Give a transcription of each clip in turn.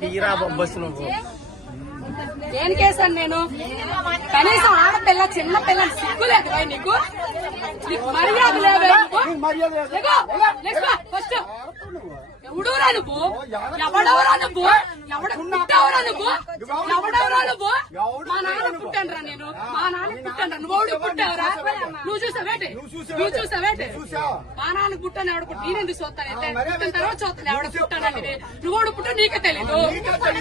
తీరా బస్సు నువ్వు దేనికేసాను నేను? కనీసం ఆడపిల్ల చిన్న పిల్లని సిగ్గులేదు నీకు? మర్యాద లేదా? ఫస్ట్ ఎవడవరా నువ్వు? ఎవడవరా నువ్వు? పుట్టావరా నువ్వు? ఎవడవరా నువ్వు? మా నాన్న పుట్టానురా నేను. మా నాన్న పుట్టాను. నువ్వు పుట్టావరా? నువ్వు చూసావేటి? నువ్వు చూసావేటి? మా నాన్న పుట్టాను. ఎవడ పుట్టి నేనెందుకు చూస్తానైతే? పుట్టిన తర్వాత చూస్తాను ఎవడ పుట్టానండి. నువ్వు పుట్టా నీకే తెలీదు.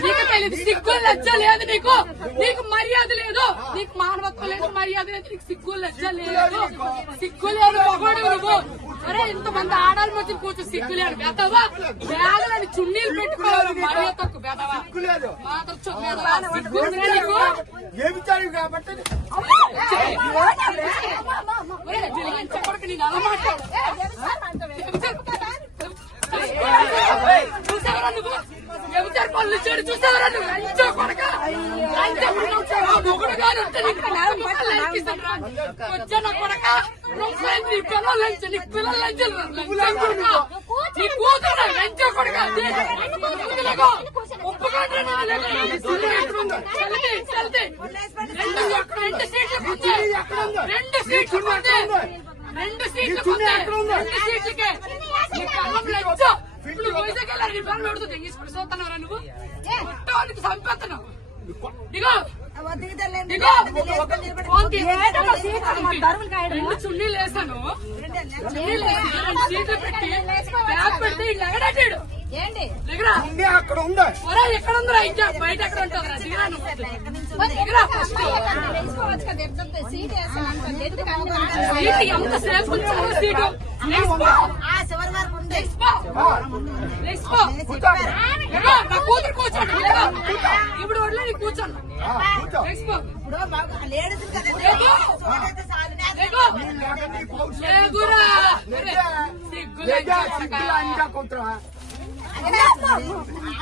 నీకే తెలీదు. సిగ్గు లజ్జ లేదు నీకు. నీకు మర్యాద లేదు. నీకు మానవత్వం లేదు, మర్యాద లేదు. నీకు సిగ్గు లజ్జ లేదు. సిగ్గు లేదు మగోడు నువ్వు. అరే ఇంతమంది ఆడాలి మధ్య కూర్చో సిగ్గు లేదు. బెదవా బ్యాగులని చున్నీలు పెట్టుకోవాలి. మర్యాద తక్కువ బెదవా మాత్రం సిగ్గు నీకు. చెప్పడానికి నేను అలా మాట్లాడు. చూసావరా నువ్వు? ఎవరు పనులు చేయడు చూసావరా నువ్వు? లంచో కొడక మొగుడు గారు వచ్చాను కొడక. నీ పిల్లలు లంచ, నీ పిల్లలు లంచాలు నీ కూతురు లంచో కొడక. ఒప్పుకోండి రెండు సీట్లు పొందాయి. రెండు సీట్లు పొందాయి. రెండు సీట్లు పొందాయి. రెండు సీట్లకే లంచో. ఇప్పుడు వైజాగ్ వెళ్ళారు. నీ పనులు పెడుతుంది తీసుకుని చూస్తున్నారా నువ్వు? పుట్టవానికి చంపేస్తున్నావు. ఇగో రెండు చున్నీలు వేసాను. చున్నీలు వేసి రెండు సీట్లు పెట్టి బ్యాగ్ పెడితే ఇట్లా ఎగడాడు. అక్కడ ఉందా? ఎక్కడ ఉందిరా? ఇంకా బయట ఎక్కడ ఉంటుందిరా? దిగరా నువ్వు. దిగరా ఫస్ట్. సీట్ ఎంత సేపు ఉంచాలో సీటు. నా కూతురు కూర్చోండి. ఇప్పుడు వడ్లే నీ కూర్చోండి.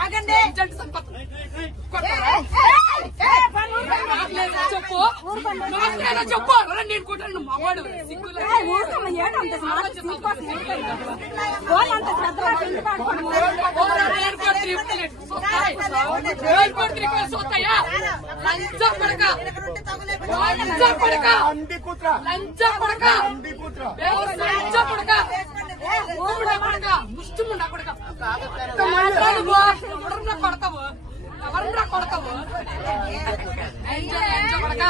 ఆగండి చెప్పు చెప్పు. నేను కూర్చొని నువ్వు మగవాడు ముష్టిముండా కొడక కొడతావు. ఎవరన్నా కొడతావు? కొడక